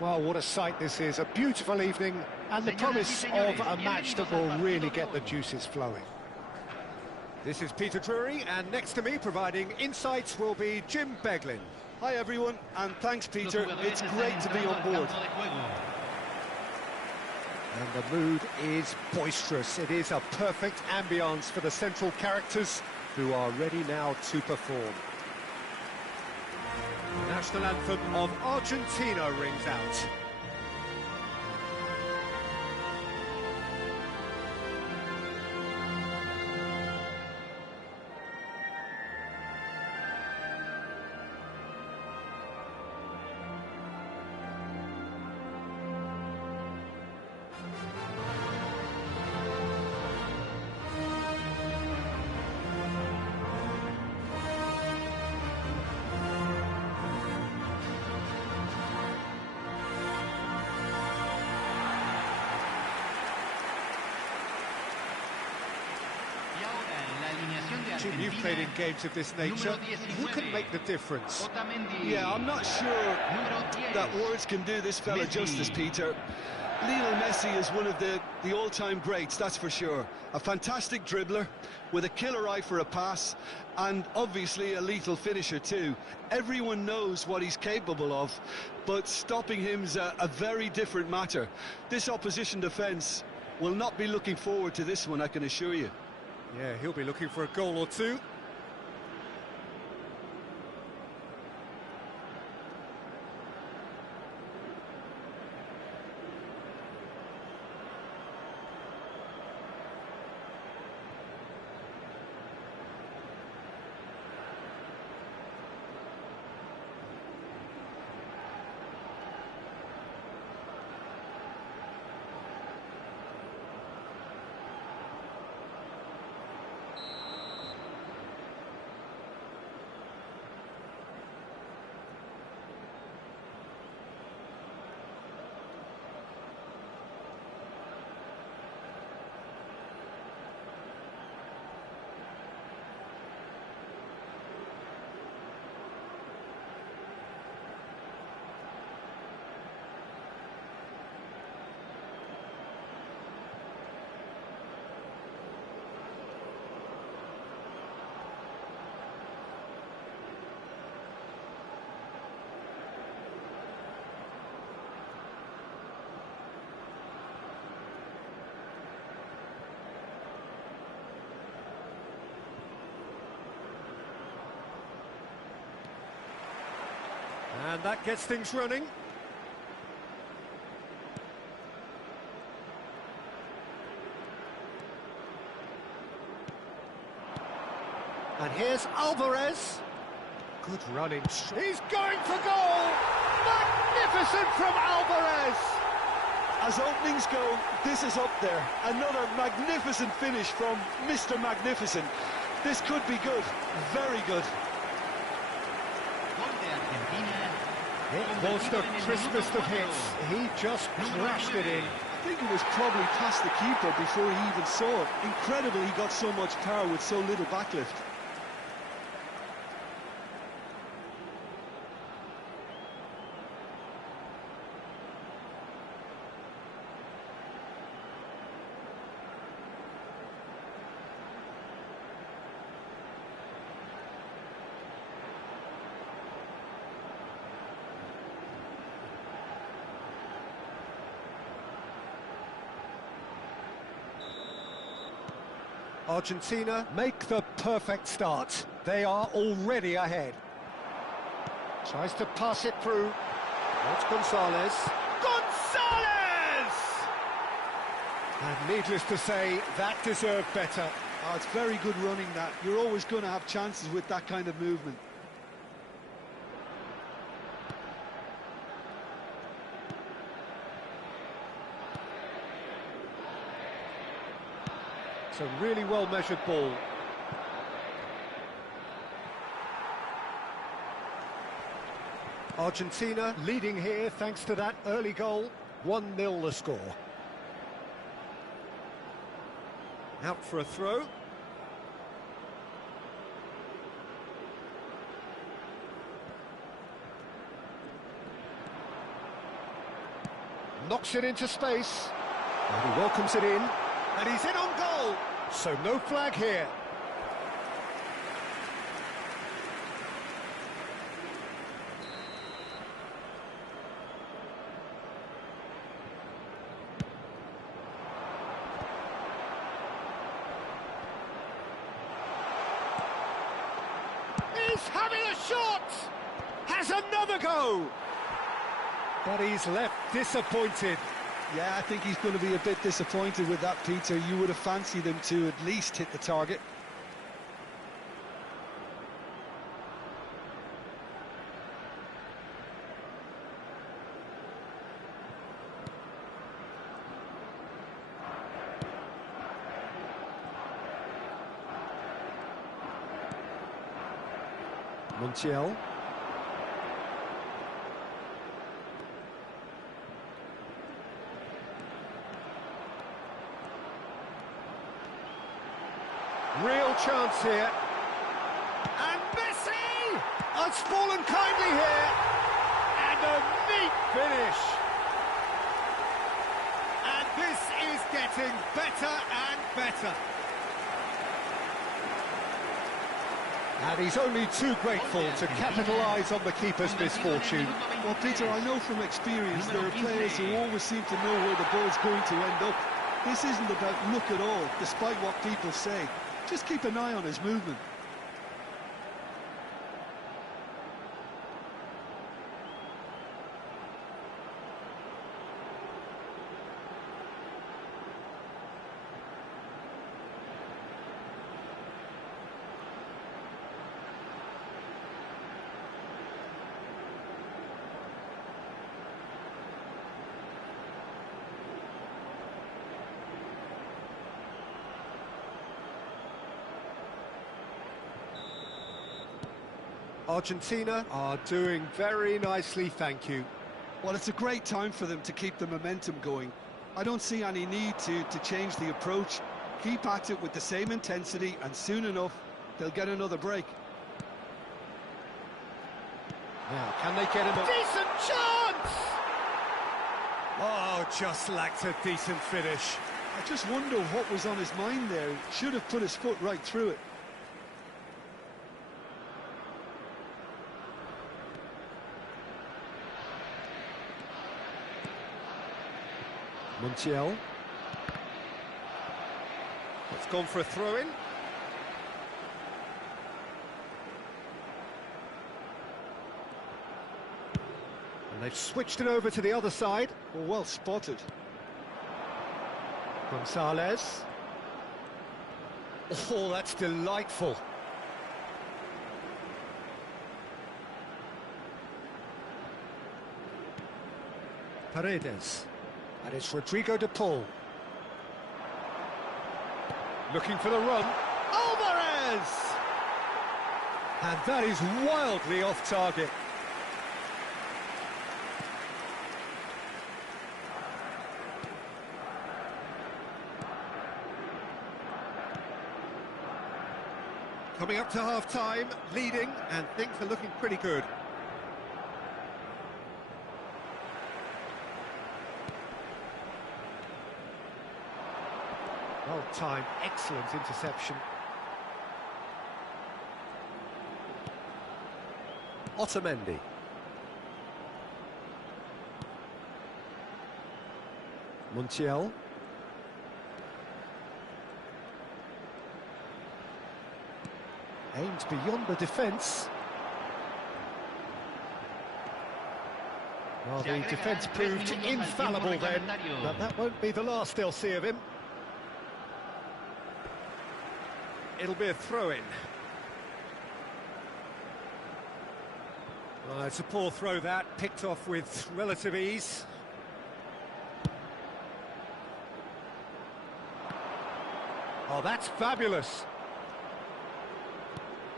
Well, what a sight this is. A beautiful evening and the promise of a match that will really get the juices flowing. This is Peter Drury, and next to me providing insights will be Jim Beglin. Hi everyone, and thanks Peter, it's great to be on board. And the mood is boisterous. It is a perfect ambience for the central characters who are ready now to perform. The national anthem of Argentina rings out. Jim, you've played in games of this nature. Who can make the difference? Yeah, I'm not sure that words can do this fella justice, Peter. Lionel Messi is one of the all-time greats, that's for sure. A fantastic dribbler, with a killer eye for a pass, and obviously a lethal finisher too. Everyone knows what he's capable of, but stopping him's a very different matter. This opposition defence will not be looking forward to this one, I can assure you. Yeah, he'll be looking for a goal or two. And that gets things running. And here's Alvarez. Good running. He's going for goal! Magnificent from Alvarez! As openings go, this is up there. Another magnificent finish from Mr. Magnificent. This could be good, very good. It was the crispest of hits. He just crashed it in. I think it was probably past the keeper before he even saw it. Incredible he got so much power with so little backlift. Argentina make the perfect start. They are already ahead. Tries to pass it through. That's Gonzalez. Gonzalez! And needless to say, that deserved better. Oh, it's very good running, that. You're always going to have chances with that kind of movement. It's a really well-measured ball. Argentina leading here thanks to that early goal. 1-0 the score. Out for a throw. Knocks it into space. And he welcomes it in. And he's in on goal. So no flag here. He's having a shot! Has another go! But he's left disappointed. Yeah, I think he's going to be a bit disappointed with that, Peter. You would have fancied him to at least hit the target. Montiel. Real chance here. And Messi has fallen kindly here. And a neat finish. And this is getting better and better. And he's only too grateful to capitalise on the keeper's misfortune. Well, Peter, I know from experience there are players who always seem to know where the ball's going to end up. This isn't about luck at all, despite what people say. Just keep an eye on his movement. Argentina are doing very nicely, thank you. Well, it's a great time for them to keep the momentum going. I don't see any need to change the approach. Keep at it with the same intensity, and soon enough, they'll get another break. Now, can they get him a decent chance? Oh, just lacked a decent finish. I just wonder what was on his mind there. Should have put his foot right through it. Montiel. It's gone for a throw-in. And they've switched it over to the other side. Well spotted. Gonzalez. Oh, that's delightful. Paredes. And it's Rodrigo de Paul. Looking for the run. Alvarez! And that is wildly off target. Coming up to half-time, leading, and things are looking pretty good. Well timed, excellent interception. Otamendi. Montiel. Aimed beyond the defence. Well, the defence proved infallible then, but that won't be the last they'll see of him. It'll be a throw-in. Well, it's a poor throw that, picked off with relative ease. Oh, that's fabulous.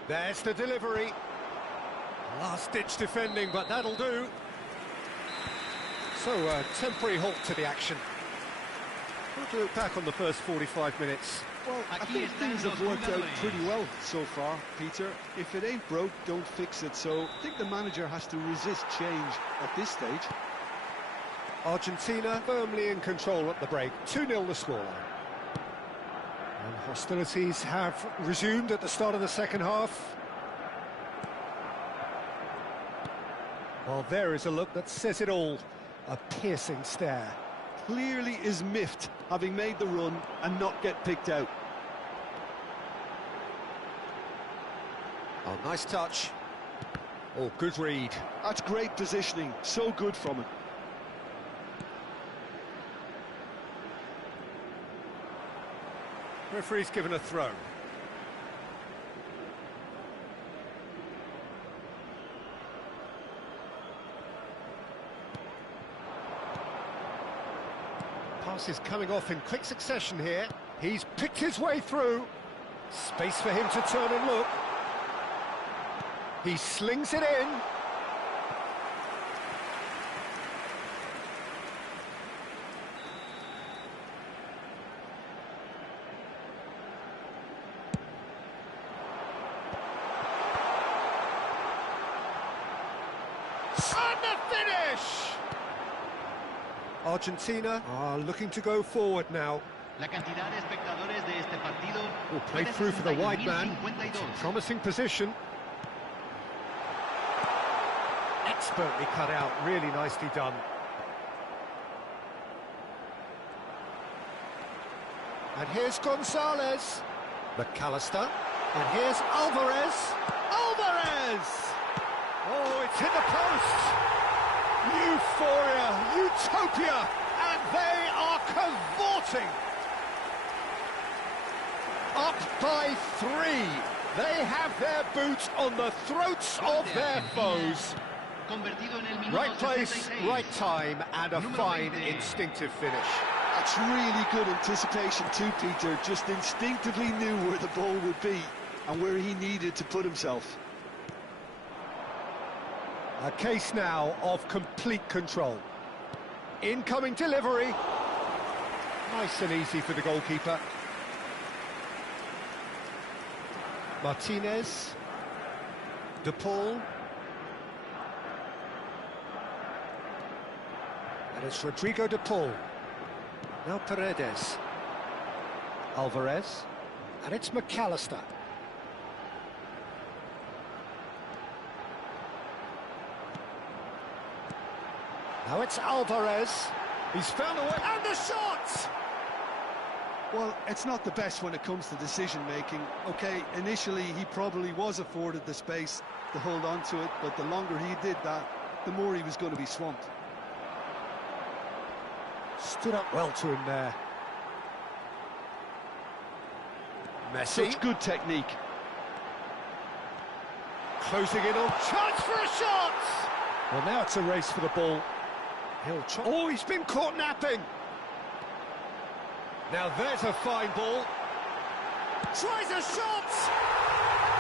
There's the delivery. Last-ditch defending, but that'll do. So, a temporary halt to the action. What do you look back on the first 45 minutes? Well, I think things have worked out pretty well so far, Peter. If it ain't broke, don't fix it. So I think the manager has to resist change at this stage. Argentina firmly in control at the break, 2-0 the scoreline. And hostilities have resumed at the start of the second half. Well, there is a look that says it all. A piercing stare. Clearly is miffed, having made the run and not get picked out. Oh, nice touch. Oh, good read. That's great positioning, so good from him. Referee's given a throw. Pass is coming off in quick succession here. He's picked his way through. Space for him to turn and look. He slings it in. And the finish! Argentina are looking to go forward now. Oh, played through for the wide man. It's a promising position. Expertly cut out, really nicely done. And here's Gonzalez. McAllister. And here's Alvarez. Alvarez! Oh, it's hit the post! Euphoria, utopia, and they are cavorting! Up by 3. They have their boots on the throats of their foes. Right place, right time, and a fine instinctive finish. That's really good anticipation too, Peter. Just instinctively knew where the ball would be and where he needed to put himself. A case now of complete control. Incoming delivery. Nice and easy for the goalkeeper. Martinez. De Paul. And it's Rodrigo De Paul. Now Paredes. Alvarez. And it's McAllister. Now it's Alvarez. He's found a way. And the shot! Well, it's not the best when it comes to decision-making. OK, initially he probably was afforded the space to hold on to it, but the longer he did that, the more he was going to be swamped. Stood up well to him there. Messi. Such good technique. Closing in on chance for a shot! Well, now it's a race for the ball. He'll try. Oh, he's been caught napping. Now there's a fine ball. Tries a shot!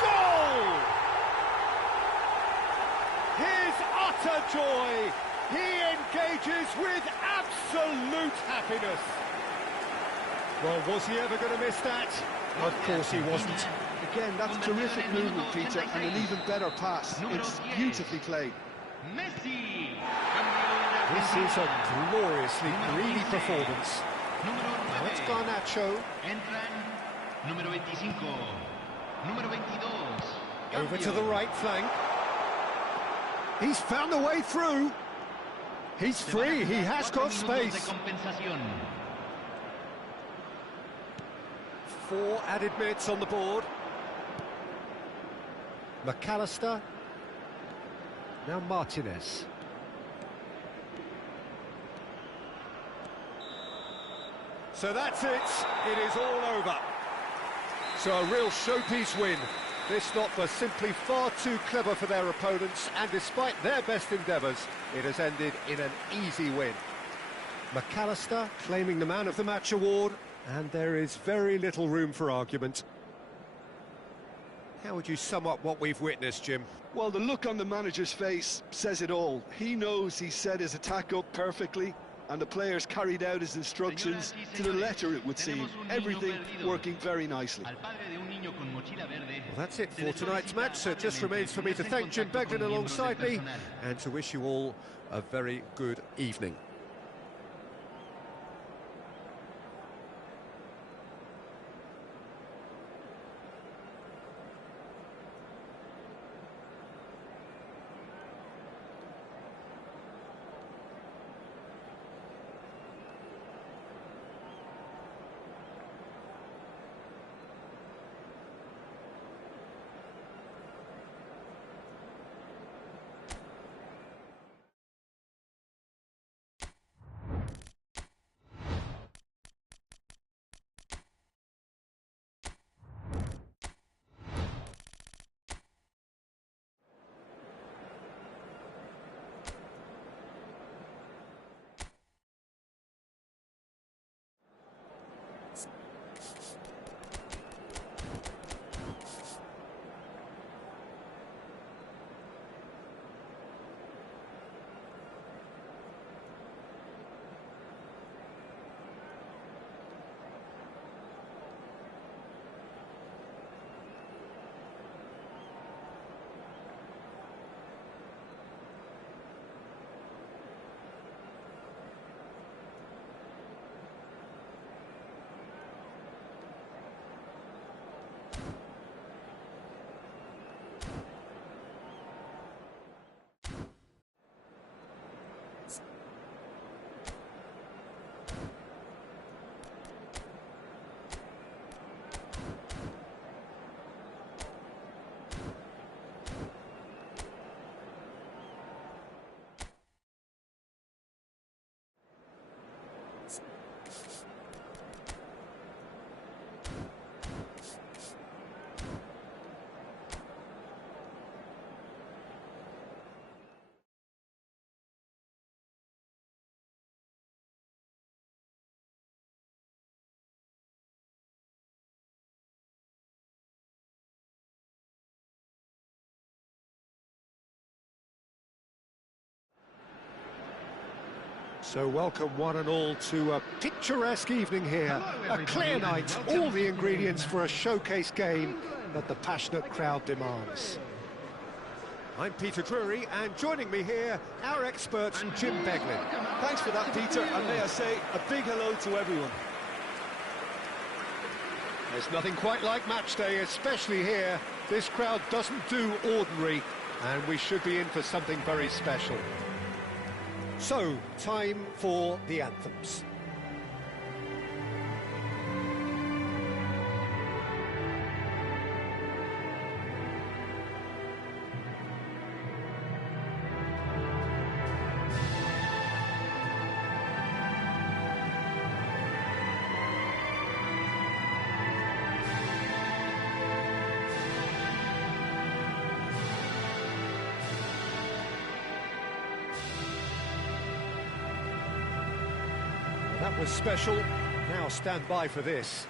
Goal! His utter joy. He engages with absolute happiness. Well, was he ever going to miss that? Of course he wasn't. Again, that's terrific movement, Peter, and an even better pass. It's beautifully played. This is a gloriously greedy performance. Now it's Garnacho. Over to the right flank. He's found a way through. He's free, he has got space. 4 added minutes on the board. McAllister. Now Martinez. So that's it. It is all over. So a real showpiece win. This stop was simply far too clever for their opponents, and despite their best endeavours, it has ended in an easy win. McAllister claiming the Man of the Match award, and there is very little room for argument. How would you sum up what we've witnessed, Jim? Well, the look on the manager's face says it all. He knows he set his attack up perfectly, and the players carried out his instructions to the letter, it would seem. Everything working very nicely. Well, that's it for tonight's match, so it just remains for me to thank Jim Beglin alongside me and to wish you all a very good evening. So welcome one and all to a picturesque evening here. A clear night, all the ingredients for a showcase game that the passionate crowd demands. I'm Peter Drury, and joining me here, our expert Jim Beglin. Thanks for that, Peter, and may I say a big hello to everyone. There's nothing quite like match day, especially here. This crowd doesn't do ordinary, and we should be in for something very special. So, time for the anthems. That was special. Now stand by for this.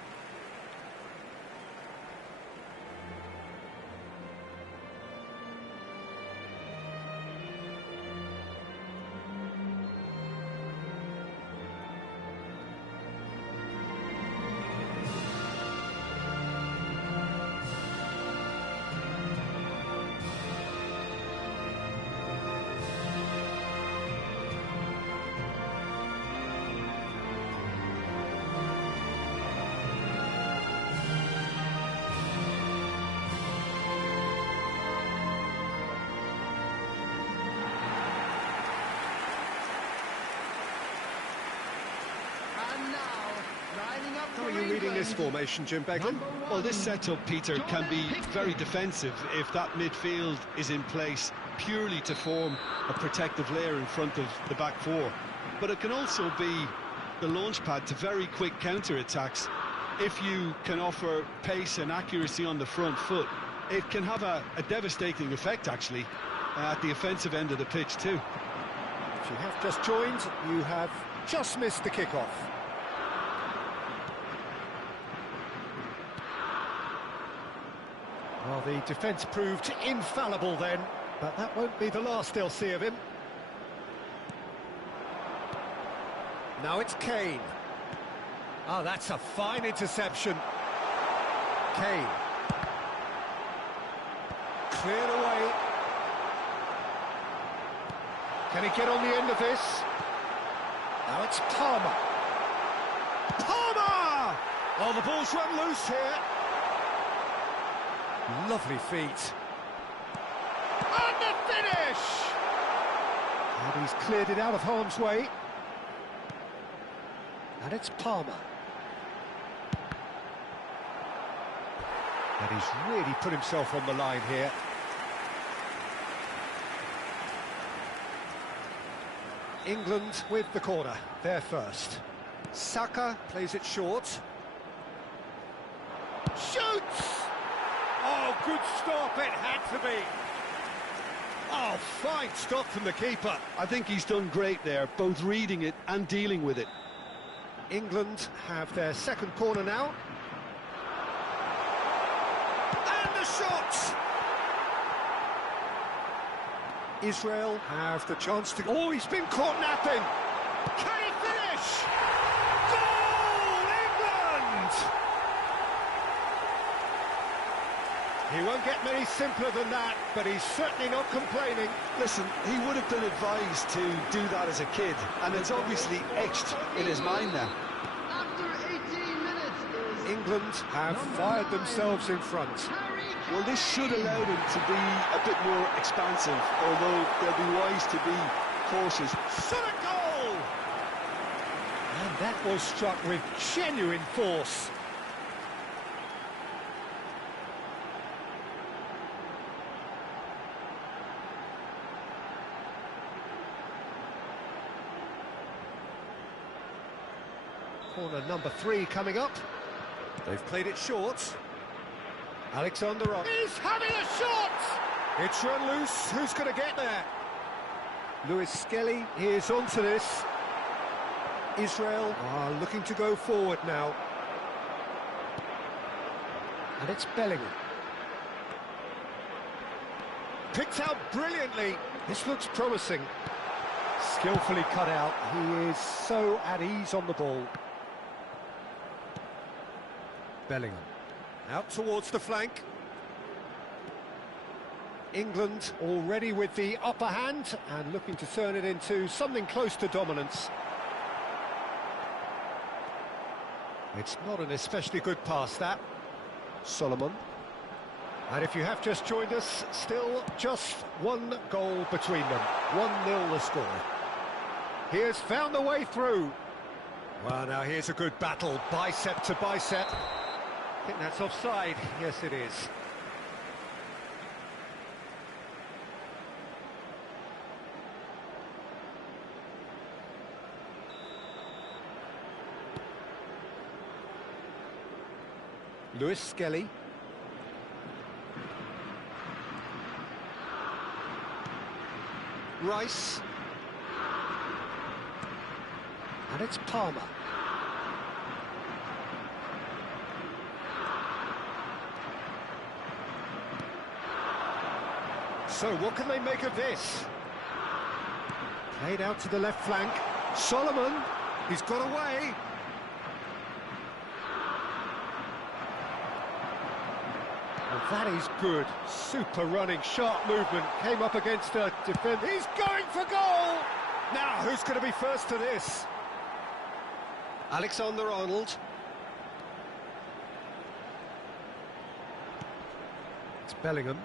How are you reading this formation, Jim Beglin? Well, this setup, Peter, can be very defensive if that midfield is in place purely to form a protective layer in front of the back four. But it can also be the launch pad to very quick counter-attacks. If you can offer pace and accuracy on the front foot, it can have a devastating effect, actually, at the offensive end of the pitch, too. If you have just joined, you have just missed the kickoff. Well, the defence proved infallible then, but that won't be the last they'll see of him. Now it's Kane. Oh, that's a fine interception. Kane. Cleared away. Can he get on the end of this? Now it's Palmer. Palmer! Oh, the ball's run loose here. Lovely feet. And the finish! And he's cleared it out of harm's way. And it's Palmer. And he's really put himself on the line here. England with the corner, they're first. Saka plays it short. Shoots! Oh, good stop, it had to be. Oh, fine stop from the keeper. I think he's done great there, both reading it and dealing with it. England have their second corner now. And the shot! Israel have the chance to... Oh, he's been caught napping! Can he finish? Goal, England! He won't get many simpler than that, but he's certainly not complaining. Listen, he would have been advised to do that as a kid, and it's obviously etched in his mind now. After 18 minutes, England have fired themselves in front. Well, this should allow them to be a bit more expansive, although they'll be wise to be cautious. Senegal! And that was struck with genuine force. Corner number 3 coming up. They've played it short. Alexander is having a shot! It's run loose. Who's going to get there? Lewis Skelly is onto this. Israel are looking to go forward now. And it's Bellingham. Picked out brilliantly. This looks promising. Skillfully cut out. He is so at ease on the ball. Bellingham. Out towards the flank. England already with the upper hand and looking to turn it into something close to dominance. It's not an especially good pass, that. Solomon. And if you have just joined us, still just one goal between them. 1-0 the score. He has found the way through. Well, now here's a good battle, bicep to bicep. I think that's offside. Yes, it is. Lewis Skelly. Rice. And it's Palmer. So what can they make of this? Played out to the left flank. Solomon, he's got away. Well, that is good. Super running, sharp movement. Came up against a defender. He's going for goal! Now, who's going to be first to this? Alexander-Arnold. It's Bellingham.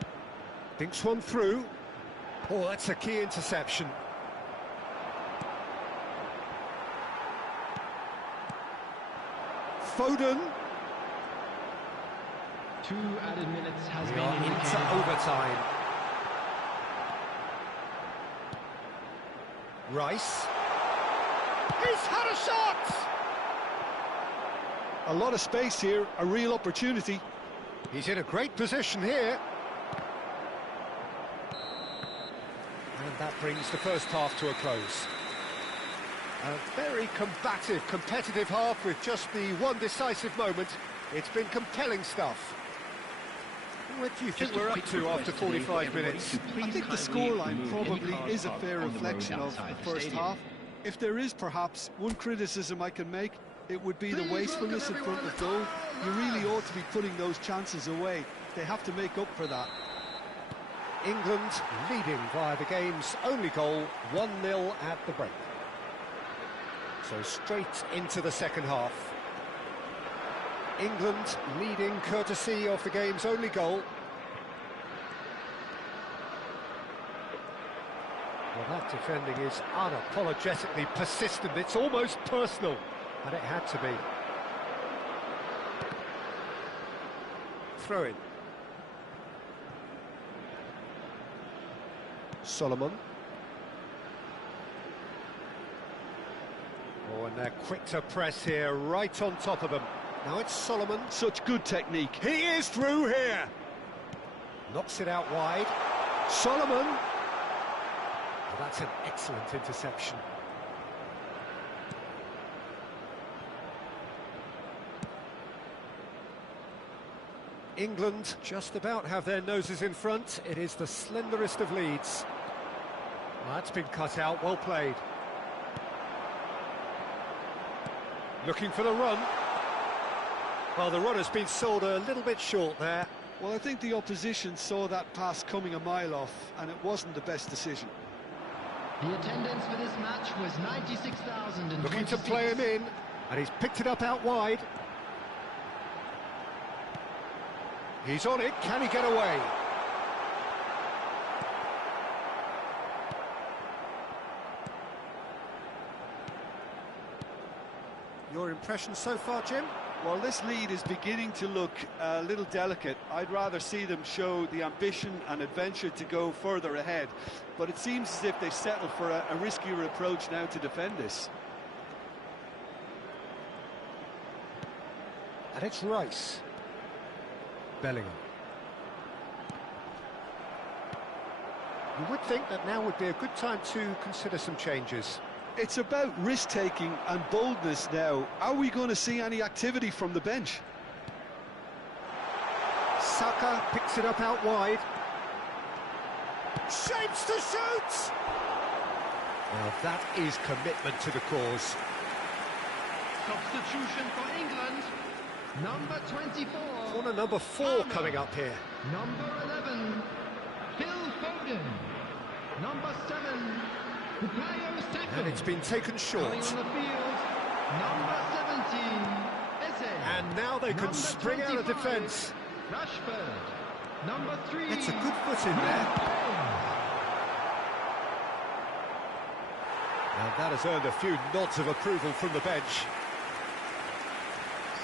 Dinks one through. Oh, that's a key interception. Foden. 2 added minutes has We been are indicated. into overtime. Rice. He's had a shot! A lot of space here, a real opportunity. He's in a great position here. And that brings the first half to a close. A very combative, competitive half with just the one decisive moment. It's been compelling stuff. What do you think we're up to after 45 minutes? I think the scoreline probably is a fair reflection of the first half. If there is perhaps one criticism I can make, it would be the wastefulness in front of goal. You really ought to be putting those chances away. They have to make up for that. England leading via the game's only goal, 1-0 at the break. So straight into the second half. England leading courtesy of the game's only goal. Well, that defending is unapologetically persistent. It's almost personal, and it had to be. Throw in. Solomon. Oh, and they're quick to press here, right on top of them. Now it's Solomon. Such good technique. He is through here. Knocks it out wide. Solomon. Oh, that's an excellent interception. England just about have their noses in front. It is the slenderest of leads. Well, that's been cut out, well played. Looking for the run. Well, the run has been sold a little bit short there. Well, I think the opposition saw that pass coming a mile off, and it wasn't the best decision. The attendance for this match was 96,000. Looking to play him in, and he's picked it up out wide. He's on it, can he get away? Your impression so far, Jim? Well, this lead is beginning to look a little delicate. I'd rather see them show the ambition and adventure to go further ahead. But it seems as if they settle for a riskier approach now to defend this. And it's Rice. Bellingham. You would think that now would be a good time to consider some changes. It's about risk-taking and boldness now. Are we going to see any activity from the bench? Saka picks it up out wide. Shapes to shoot! Now that is commitment to the cause. Substitution for England. Number 24. Corner number 4 coming up here. Number 11. Phil Foden. Number 7. Bukayo Saka. And it's been taken short. Coming on the field. Number 17. Eze. And now they can spring out of defence. Rashford. Number 3. That's a good foot in there. And that has earned a few nods of approval from the bench.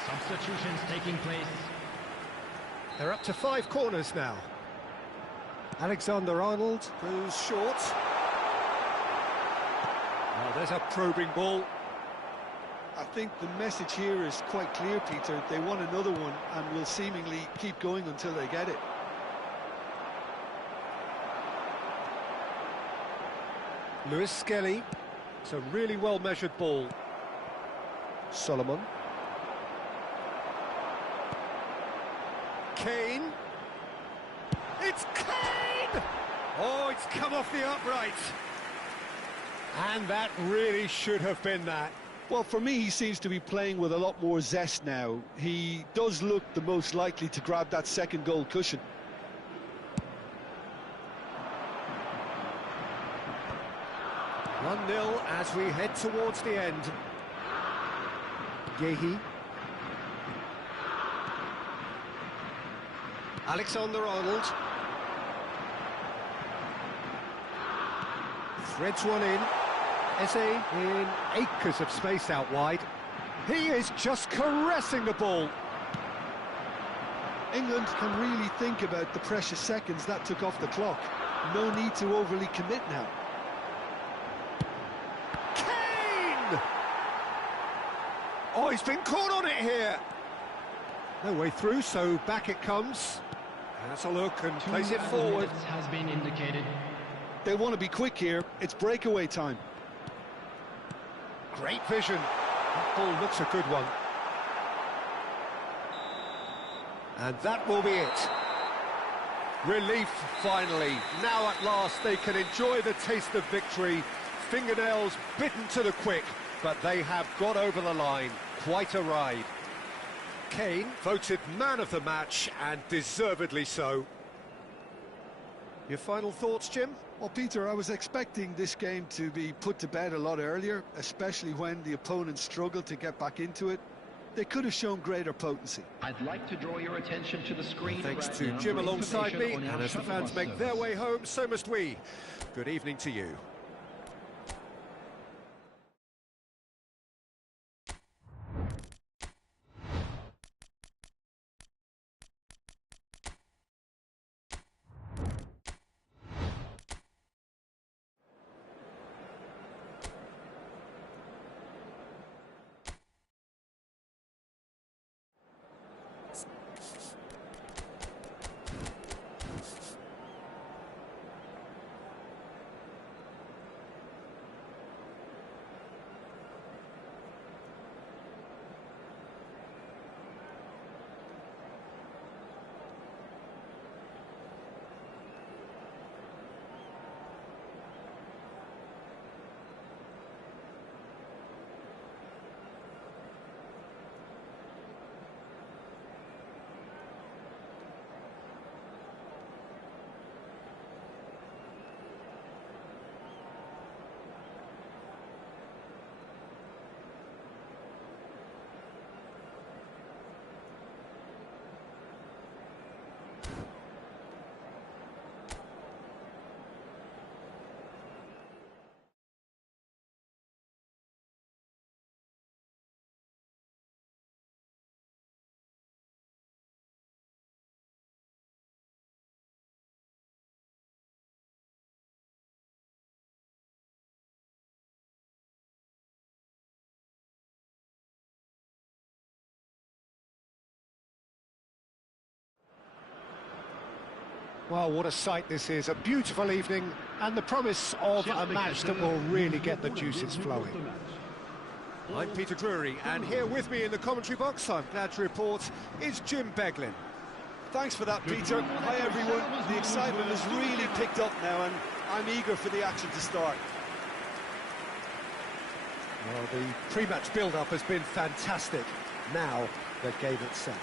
Substitutions taking place. They're up to 5 corners now. Alexander-Arnold goes short. Oh, there's a probing ball. I think the message here is quite clear, Peter. They want another one and will seemingly keep going until they get it. Lewis Skelly. It's a really well-measured ball. Solomon. Kane. It's Kane! Oh, it's come off the upright. And that really should have been that. Well, for me, he seems to be playing with a lot more zest now. He does look the most likely to grab that second goal cushion. One-nil as we head towards the end. Gehi. Alexander-Arnold. Threads one in. Eze in acres of space out wide. He is just caressing the ball. England can really think about the precious seconds that took off the clock. No need to overly commit now. Kane! Oh, he's been caught on it here. No way through, so back it comes. Has a look and plays it forward. Has been indicated. They want to be quick here. It's breakaway time. Great vision. That ball looks a good one. And that will be it. Relief, finally. Now at last they can enjoy the taste of victory. Fingernails bitten to the quick, but they have got over the line. Quite a ride. Kane voted man of the match, and deservedly so. Your final thoughts, Jim? Well, Peter, I was expecting this game to be put to bed a lot earlier, especially when the opponent struggled to get back into it. They could have shown greater potency. I'd like to draw your attention to the screen. Thanks right to now Jim for alongside me, information on and our as the shuttle fans bus make their service. way home, so must we. Good evening to you. Well, what a sight this is. A beautiful evening and the promise of a match that will really get the juices flowing. I'm Peter Drury, and here with me in the commentary box, I'm glad to report, is Jim Beglin. Thanks for that, Peter. Hi, everyone. The excitement has really picked up now, and I'm eager for the action to start. Well, the pre-match build-up has been fantastic. Now, the game itself.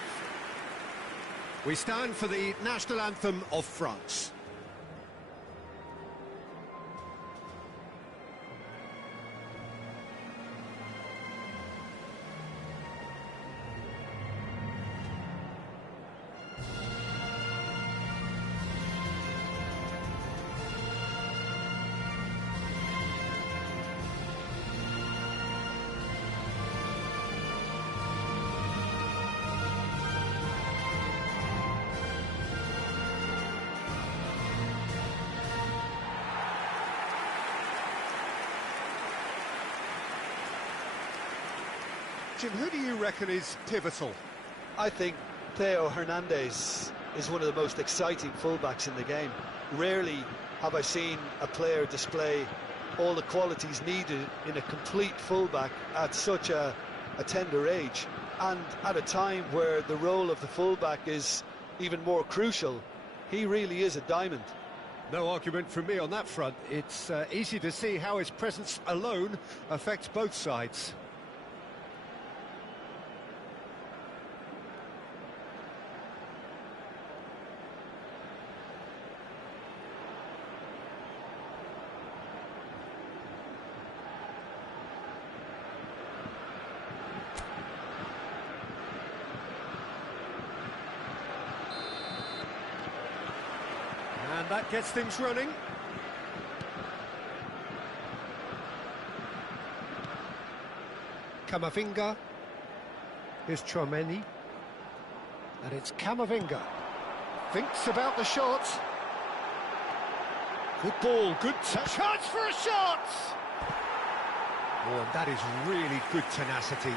We stand for the national anthem of France. Jim, who do you reckon is pivotal? I think Theo Hernandez is one of the most exciting fullbacks in the game. Rarely have I seen a player display all the qualities needed in a complete fullback at such a tender age, and at a time where the role of the fullback is even more crucial. He really is a diamond. No argument from me on that front. It's easy to see how his presence alone affects both sides. And that gets things running. Camavinga. Here's Chouameni. And it's Camavinga. Thinks about the shot. Good ball, good touch. Chance for a shot! Oh, and that is really good tenacity.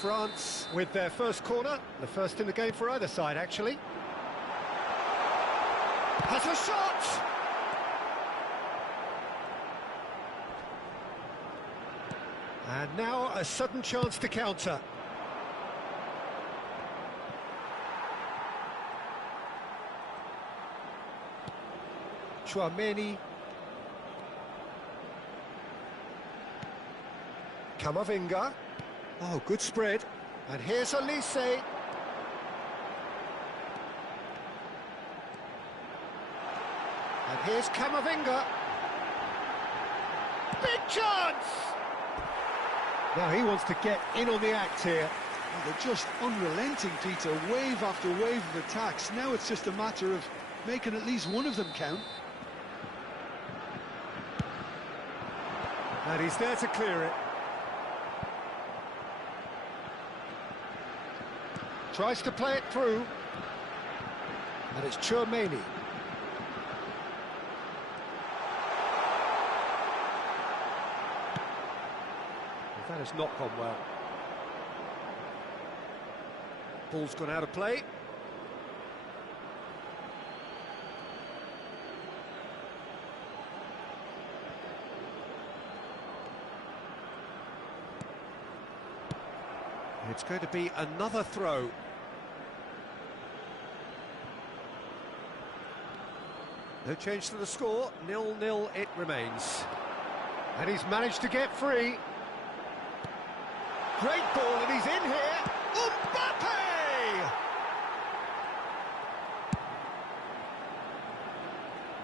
France with their first corner, the first in the game for either side, actually. Has a shot! And now a sudden chance to counter. Chouameni. Camavinga. Oh, good spread. And here's Elise. And here's Camavinga. Big chance! Now he wants to get in on the act here. Oh, they're just unrelenting, Peter. Wave after wave of attacks. Now it's just a matter of making at least one of them count. And he's there to clear it. Tries to play it through. And it's Chouameni. That has not gone well. Ball's gone out of play. It's going to be another throw. No change to the score, 0-0 it remains. And he's managed to get free. Great ball, and he's in here. Mbappe!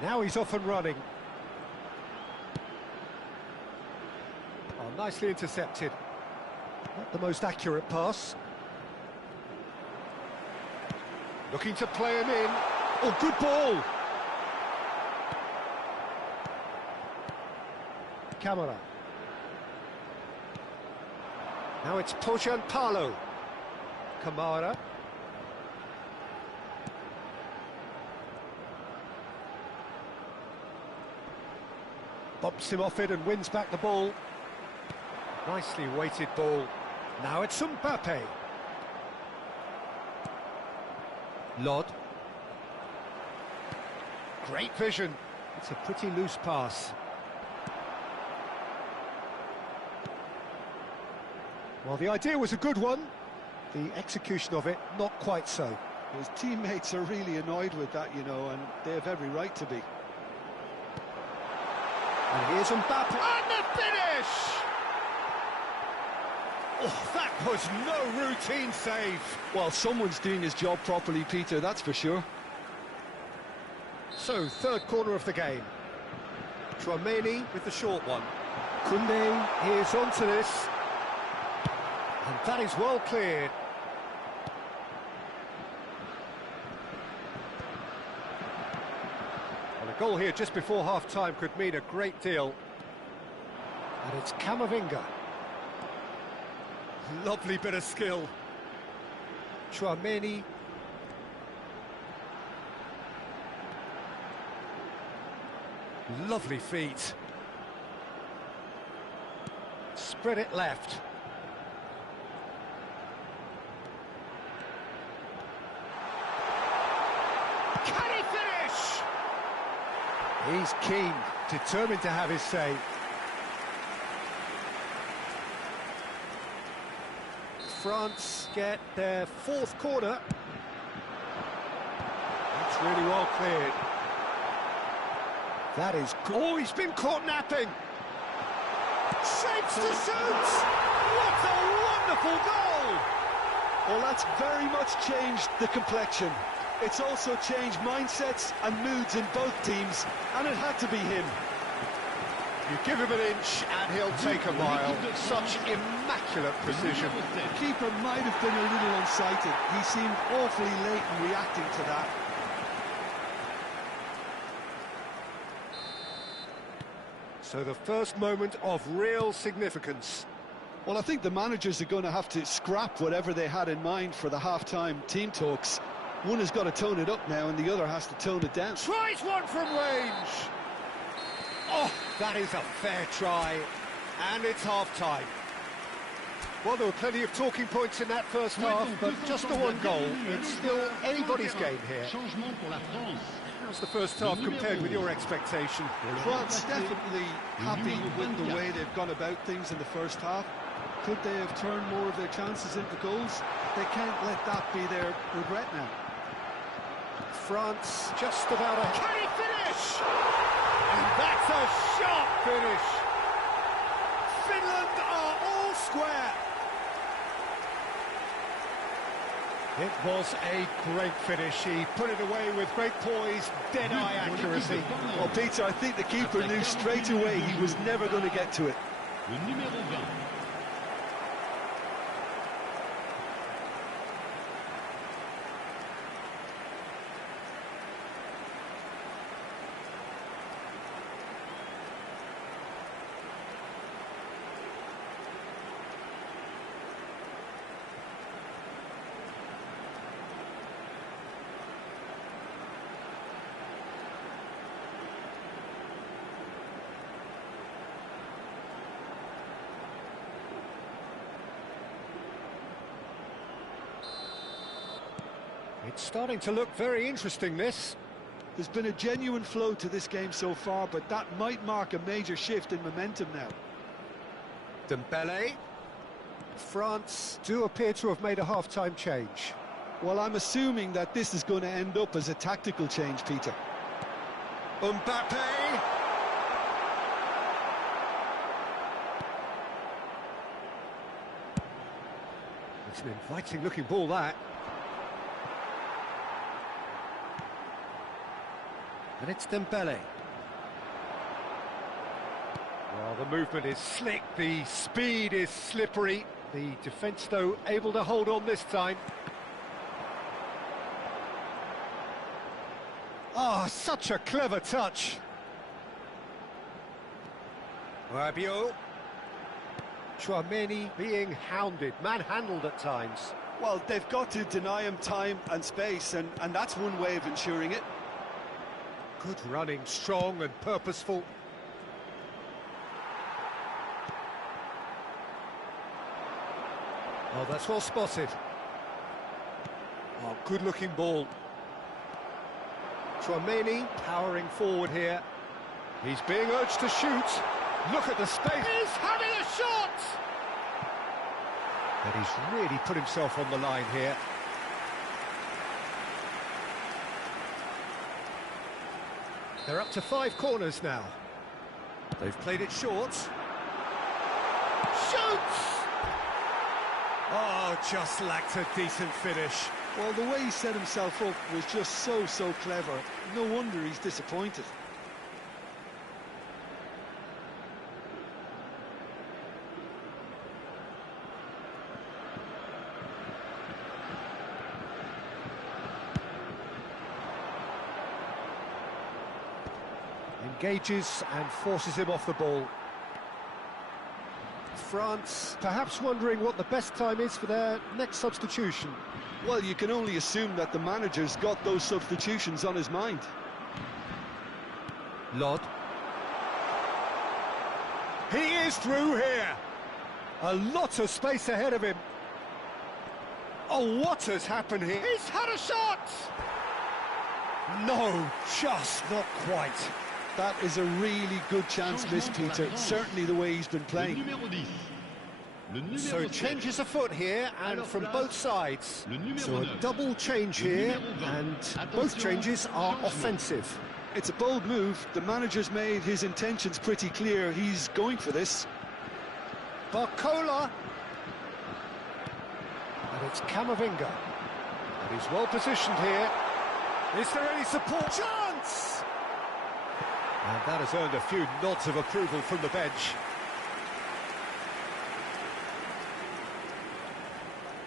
Now he's off and running. Oh, nicely intercepted. Not the most accurate pass. Looking to play him in. Oh, good ball! Camera. Now it's Pojanpalo. Kamara. Bumps him off it and wins back the ball. Nicely weighted ball. Now it's Mbappe. Lod. Great vision. It's a pretty loose pass. Well, the idea was a good one. The execution of it, not quite so. His teammates are really annoyed with that, you know, and they have every right to be. And here's Mbappe. And the finish! Oh, that was no routine save. Well, someone's doing his job properly, Peter, that's for sure. So, third corner of the game. Chouameni with the short one. Koundé is onto this. And that is well cleared. Well, a goal here just before half-time could mean a great deal. And it's Camavinga. Lovely bit of skill. Chouameni. Lovely feet. Spread it left. Can he finish? He's keen, determined to have his say. France get their fourth corner. That's really well cleared. That is good. Oh, he's been caught napping. Shapes to shoot. What a wonderful goal. Well, that's very much changed the complexion. It's also changed mindsets and moods in both teams, and it had to be him. You give him an inch and he'll take a mile. Such immaculate precision. The keeper might have been a little unsighted. He seemed awfully late in reacting to that. So the first moment of real significance. Well, I think the managers are going to have to scrap whatever they had in mind for the half-time team talks. One has got to tone it up now and the other has to tone it down. Tries one from range. Oh, that is a fair try. And it's half-time. Well, there were plenty of talking points in that first half, but just the one goal. It's still anybody's game here. How's the first half compared with your expectation? France definitely happy with the way they've gone about things in the first half. Could they have turned more of their chances into goals? They can't let that be their regret now. France just about a... Can he finish? And that's a sharp finish. Finland are all square. It was a great finish. He put it away with great poise, dead-eye accuracy. Well, Peter, I think the keeper knew straight away he was never going to get to it. It's starting to look very interesting, this. There's been a genuine flow to this game so far, but that might mark a major shift in momentum now. Dembele. France do appear to have made a half-time change. Well, I'm assuming that this is going to end up as a tactical change, Peter. Mbappe. It's an inviting-looking ball, that. And it's Dembele. Well, the movement is slick, the speed is slippery. The defence, though, able to hold on this time. Ah, such a clever touch. Rabiot. Chouameni being hounded, manhandled at times. Well, they've got to deny him time and space, and that's one way of ensuring it. Good running, strong and purposeful. Oh, that's well spotted. Oh, good-looking ball. Chouameni powering forward here. He's being urged to shoot. Look at the space. He's having a shot! And he's really put himself on the line here. They're up to 5 corners now. They've played it short. Shoots! Oh, just lacked a decent finish. Well, the way he set himself up was just so clever. No wonder he's disappointed. Engages and forces him off the ball. France perhaps wondering what the best time is for their next substitution. Well, you can only assume that the manager's got those substitutions on his mind. Lod. He is through here. A lot of space ahead of him. Oh, what has happened here? He's had a shot! No, just not quite. That is a really good chance missed, Peter. Certainly the way he's been playing. So changes a foot here, and from both sides. So a double change here, and both changes are offensive. It's a bold move. The manager's made his intentions pretty clear. He's going for this. Barcola. And it's Camavinga. And he's well positioned here. Is there any support? Chance! And that has earned a few nods of approval from the bench.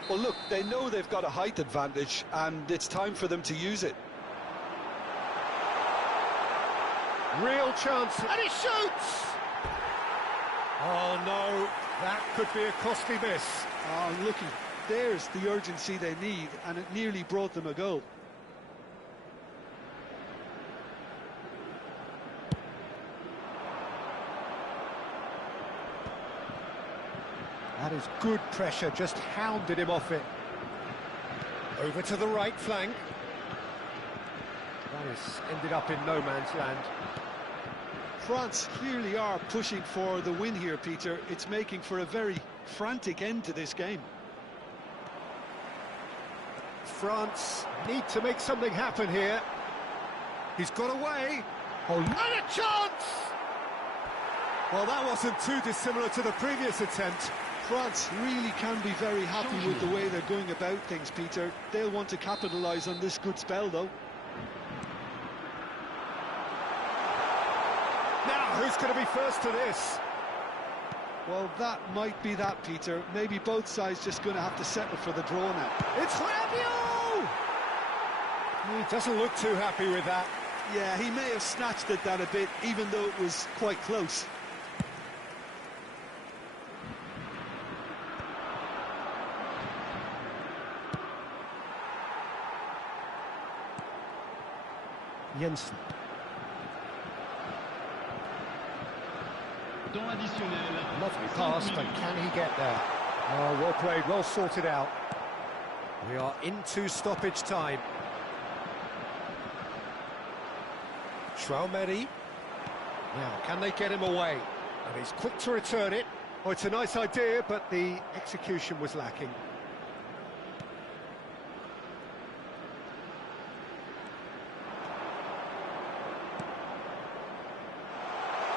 Well, look, they know they've got a height advantage, and it's time for them to use it. Real chance. And he shoots! Oh, no. That could be a costly miss. Oh, looky, there's the urgency they need, and it nearly brought them a goal. That is good pressure, just hounded him off it. Over to the right flank. That has ended up in no man's land. France clearly are pushing for the win here, Peter. It's making for a very frantic end to this game. France need to make something happen here. He's got away. Oh, and a chance! Well, that wasn't too dissimilar to the previous attempt. France really can be very happy with the way they're going about things, Peter. They'll want to capitalise on this good spell, though. Now, who's going to be first to this? Well, that might be that, Peter. Maybe both sides just going to have to settle for the draw now. It's Rabiot! He doesn't look too happy with that. Yeah, he may have snatched at that a bit, even though it was quite close. Jensen. Lovely pass, but can he get there? Oh, well played, well sorted out. We are into stoppage time. Traumeri. Now, can they get him away? And he's quick to return it. Oh, it's a nice idea, but the execution was lacking.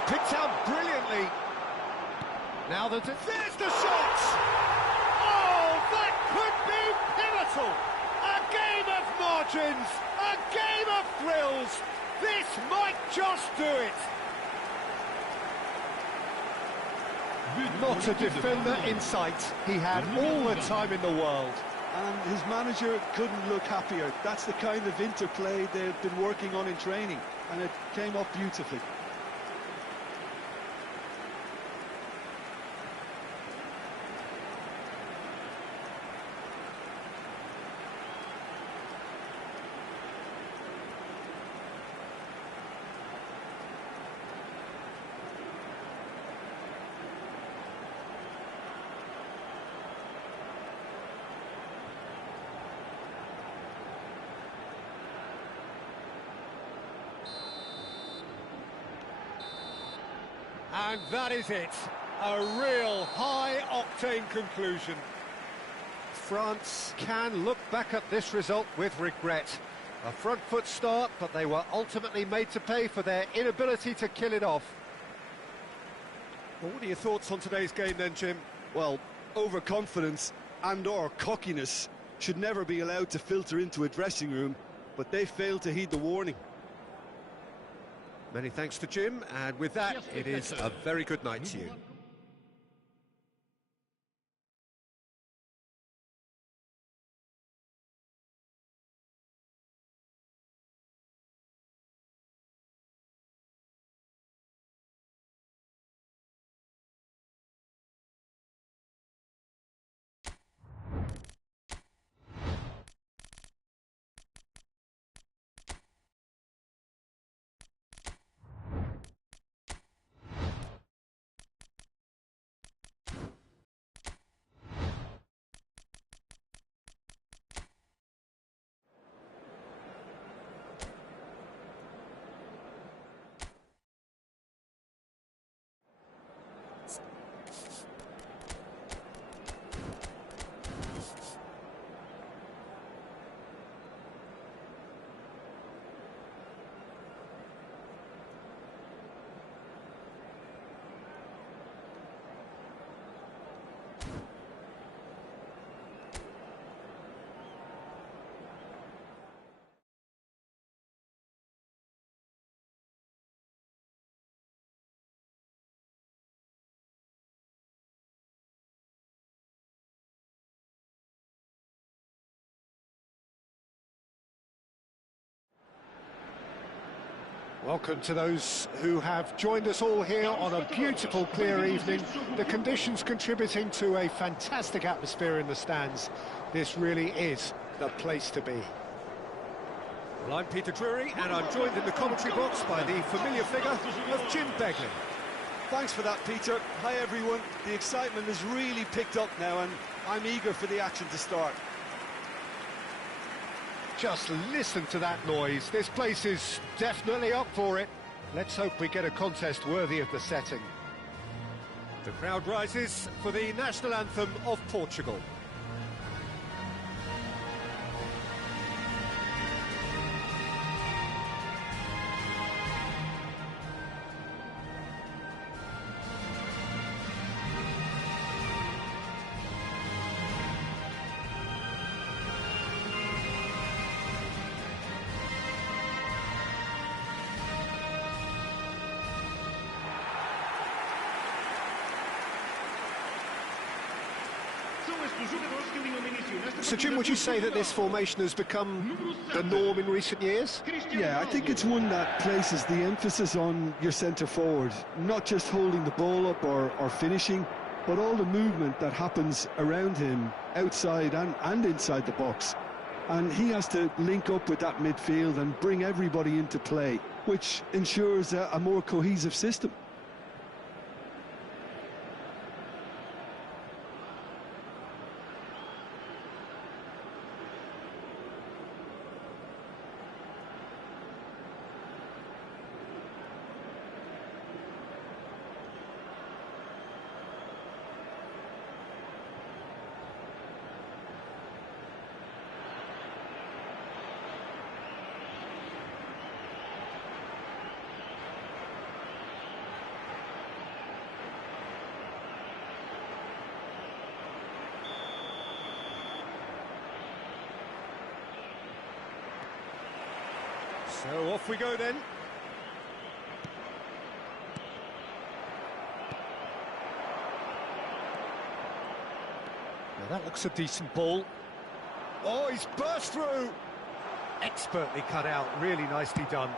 Picked out brilliantly. Now there's the shot! Oh, that could be pivotal! A game of margins, a game of thrills. This might just do it. Not a defender in sight. He had all the time in the world. And his manager couldn't look happier. That's the kind of interplay they've been working on in training, and it came off beautifully. And that is it. A real high-octane conclusion. France can look back at this result with regret. A front foot start, but they were ultimately made to pay for their inability to kill it off. Well, what are your thoughts on today's game then, Jim? Well, overconfidence and/or cockiness should never be allowed to filter into a dressing room, but they failed to heed the warning. Many thanks to Jim, and with that, it is a very good night to you. Welcome to those who have joined us all here on a beautiful, clear evening. The conditions contributing to a fantastic atmosphere in the stands. This really is the place to be. Well, I'm Peter Drury, and I'm joined in the commentary box by the familiar figure of Jim Beglin. Thanks for that, Peter. Hi, everyone. The excitement has really picked up now, and I'm eager for the action to start. Just listen to that noise. This place is definitely up for it. Let's hope we get a contest worthy of the setting. The crowd rises for the national anthem of Portugal. So, Jim, would you say that this formation has become the norm in recent years? Yeah, I think it's one that places the emphasis on your centre forward, not just holding the ball up or finishing, but all the movement that happens around him, outside and inside the box. And he has to link up with that midfield and bring everybody into play, which ensures a more cohesive system. So off we go then. Now that looks a decent ball. Oh, he's burst through! Expertly cut out, really nicely done.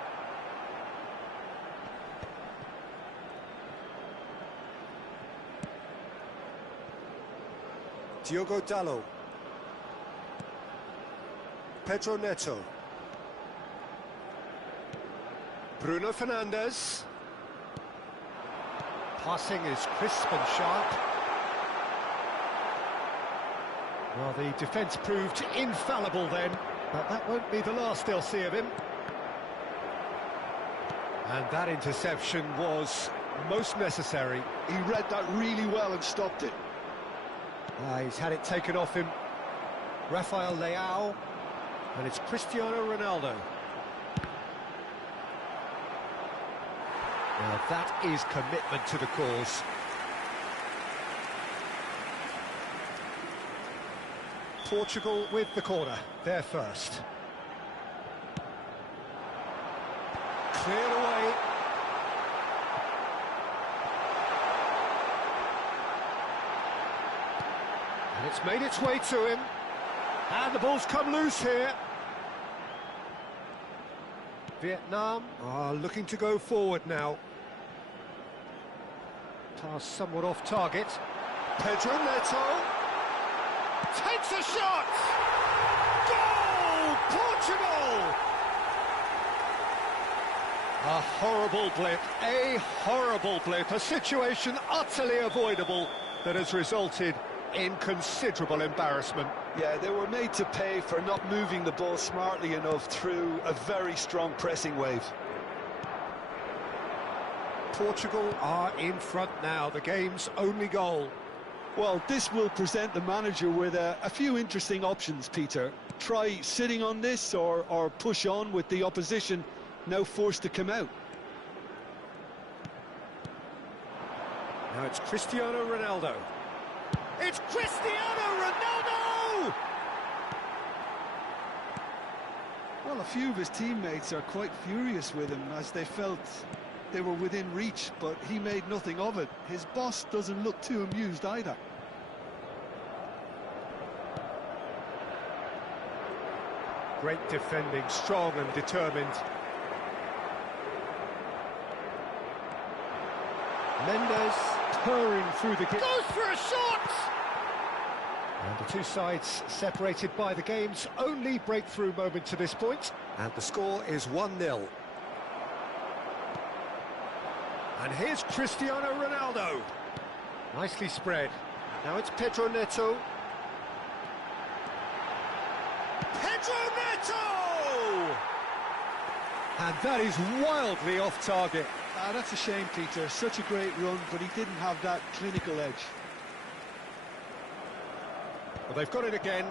Diogo Dalot. Pedro Neto. Bruno Fernandes. Passing is crisp and sharp. Well, the defence proved infallible then, but that won't be the last they'll see of him. And that interception was most necessary. He read that really well and stopped it. He's had it taken off him. Rafael Leao, and it's Cristiano Ronaldo. Now that is commitment to the cause. Portugal with the corner, they're first. Cleared away. And it's made its way to him. And the ball's come loose here. Vietnam are looking to go forward now. Pass somewhat off target. Pedro Neto takes a shot! Goal! Portugal! A horrible blip, a situation utterly avoidable that has resulted in considerable embarrassment. Yeah, they were made to pay for not moving the ball smartly enough through a very strong pressing wave. Portugal are in front now, the game's only goal. Well, this will present the manager with a few interesting options, Peter. Try sitting on this or push on with the opposition now forced to come out. Now it's Cristiano Ronaldo. It's Cristiano Ronaldo! Well, a few of his teammates are quite furious with him as they felt they were within reach, but he made nothing of it. His boss doesn't look too amused either. Great defending, strong and determined. Mendes purring through the... Goes for a shot! And the two sides separated by the game's only breakthrough moment to this point. And the score is 1-0. And here's Cristiano Ronaldo. Nicely spread. Now it's Pedro Neto. Pedro Neto! And that is wildly off target. That's a shame, Peter. Such a great run, but he didn't have that clinical edge. Well, they've got it again.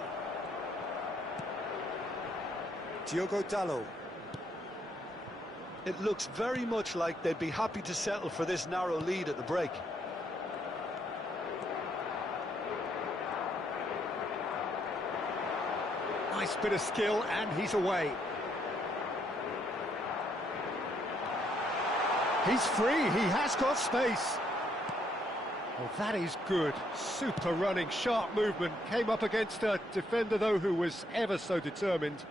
Diogo Dalot. It looks very much like they'd be happy to settle for this narrow lead at the break. Nice bit of skill, and he's away. He's free, he has got space. Well, that is good. Super running, sharp movement. Came up against a defender, though, who was ever so determined.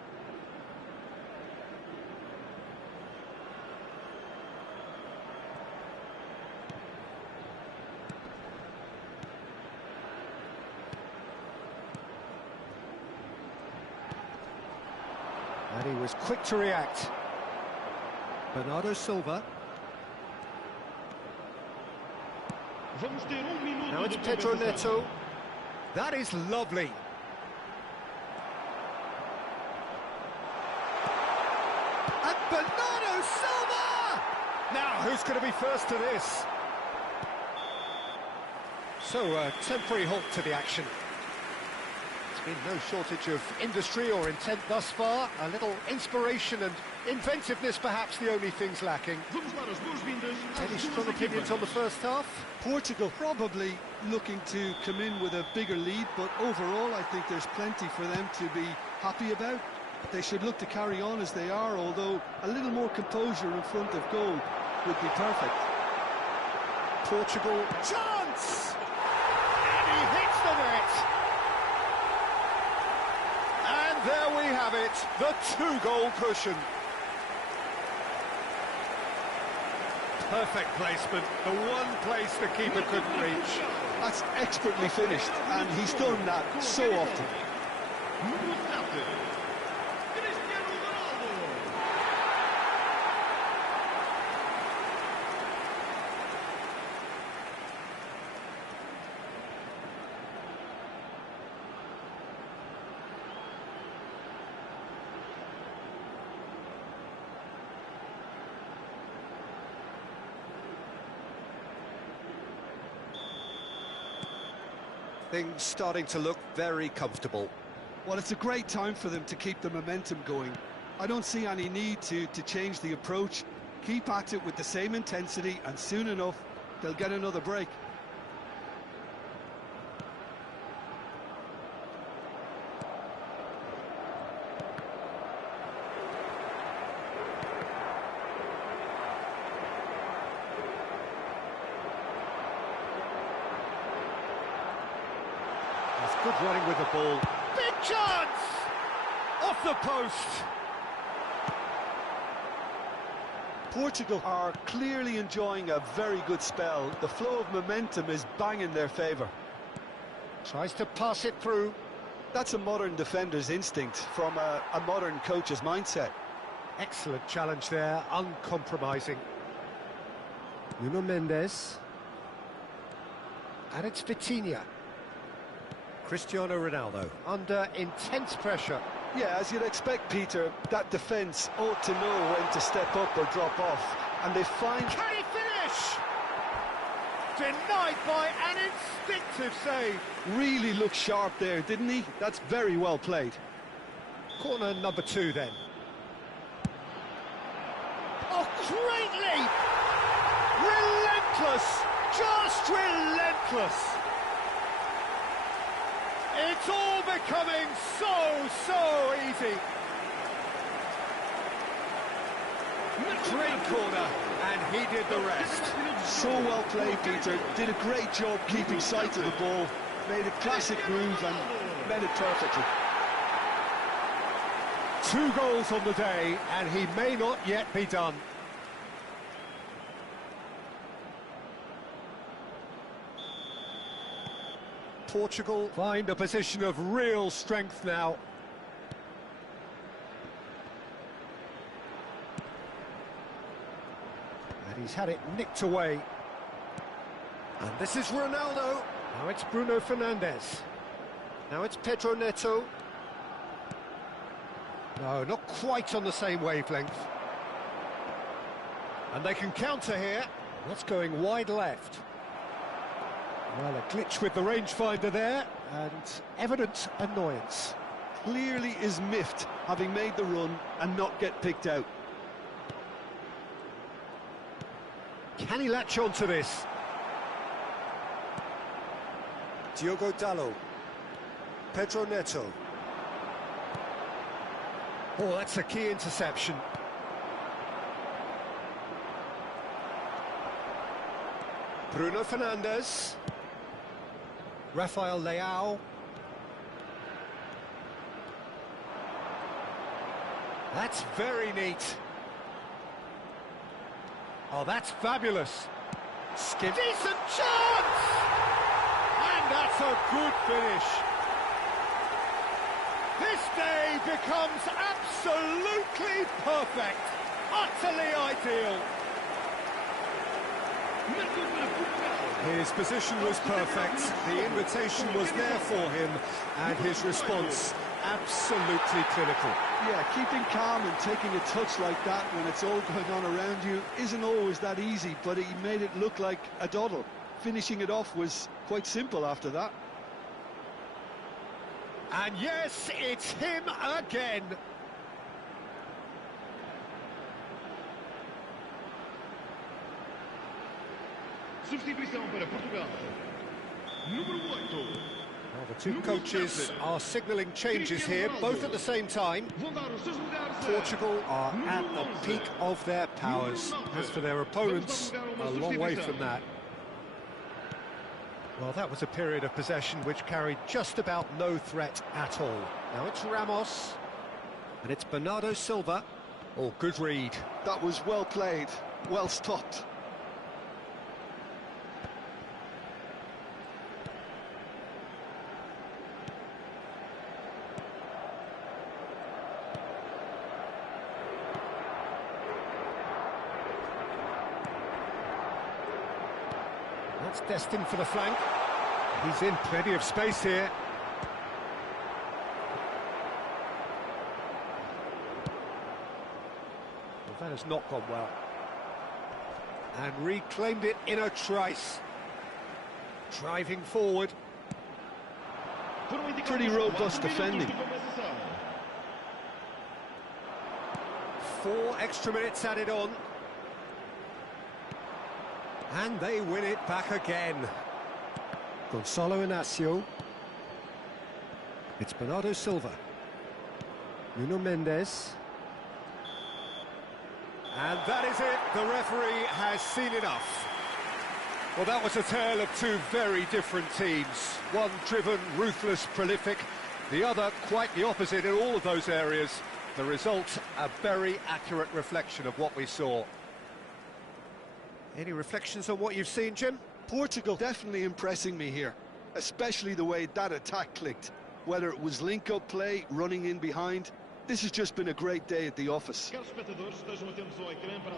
And he was quick to react. Bernardo Silva. Now it's Pedro Neto. That is lovely. And Bernardo Silva! Now, who's going to be first to this? So, a temporary halt to the action. There's been no shortage of industry or intent thus far. A little inspiration and inventiveness, perhaps, the only things lacking. Any strong opinions on the first half? Portugal probably looking to come in with a bigger lead, but overall I think there's plenty for them to be happy about. They should look to carry on as they are, although a little more composure in front of goal would be perfect. Portugal, chance! And he hits the net! And there we have it, the two-goal cushion. Perfect placement, the one place the keeper couldn't reach. That's expertly finished, and he's done that so often. Things starting to look very comfortable. Well, it's a great time for them to keep the momentum going. I don't see any need to change the approach. Keep at it with the same intensity, and soon enough, they'll get another break. Good running with the ball. Big chance! Off the post! Portugal are clearly enjoying a very good spell. The flow of momentum is bang in their favour. Tries to pass it through. That's a modern defender's instinct from a modern coach's mindset. Excellent challenge there, uncompromising. Nuno Mendes. And it's Vitinha. Cristiano Ronaldo under intense pressure. Yeah, as you'd expect, Peter, that defence ought to know when to step up or drop off. And they find... Can he finish? Denied by an instinctive save. Really looked sharp there, didn't he? That's very well played. Corner number 2 then. Oh, great leap! Relentless! Just relentless! It's all becoming so easy. Great corner, and he did the rest. So well played, Peter. Did a great job keeping sight of the ball. Made a classic move and met it perfectly. 2 goals on the day, and he may not yet be done. Portugal find a position of real strength now. And he's had it nicked away. And this is Ronaldo. Now it's Bruno Fernandes. Now it's Pedro Neto. No, not quite on the same wavelength. And they can counter here. That's going wide left. Well, a glitch with the rangefinder there, and evident annoyance. Clearly is miffed, having made the run and not get picked out. Can he latch on to this? Diogo Dalot. Pedro Neto. Oh, that's a key interception. Bruno Fernandes. Rafael Leao. That's very neat. Oh, that's fabulous. Skip. Decent chance! And that's a good finish. This day becomes absolutely perfect. Utterly ideal. His position was perfect, the invitation was there for him, and his response absolutely clinical. Yeah, keeping calm and taking a touch like that when it's all going on around you isn't always that easy, but he made it look like a doddle. Finishing it off was quite simple after that. And yes, it's him again. Substituição para Portugal. Número 8. Well, the two coaches are signalling changes here, both at the same time. Portugal are at the peak of their powers. As for their opponents, a long way from that. Well, that was a period of possession which carried just about no threat at all. Now it's Ramos, and it's Bernardo Silva. Oh, good read. That was well played, well stopped. That's destined for the flank. He's in plenty of space here. Well, that has not gone well. And reclaimed it in a trice. Driving forward. Pretty robust defending. 4 extra minutes added on. And they win it back again. Gonzalo Inacio. It's Bernardo Silva. Nuno Mendes. And that is it. The referee has seen enough. Well, that was a tale of two very different teams. One driven, ruthless, prolific. The other quite the opposite in all of those areas. The result, a very accurate reflection of what we saw. Any reflections on what you've seen, Jim? Portugal definitely impressing me here, especially the way that attack clicked. Whether it was link-up play, running in behind, this has just been a great day at the office.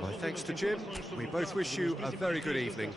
My thanks to Jim. We both wish you a very good evening.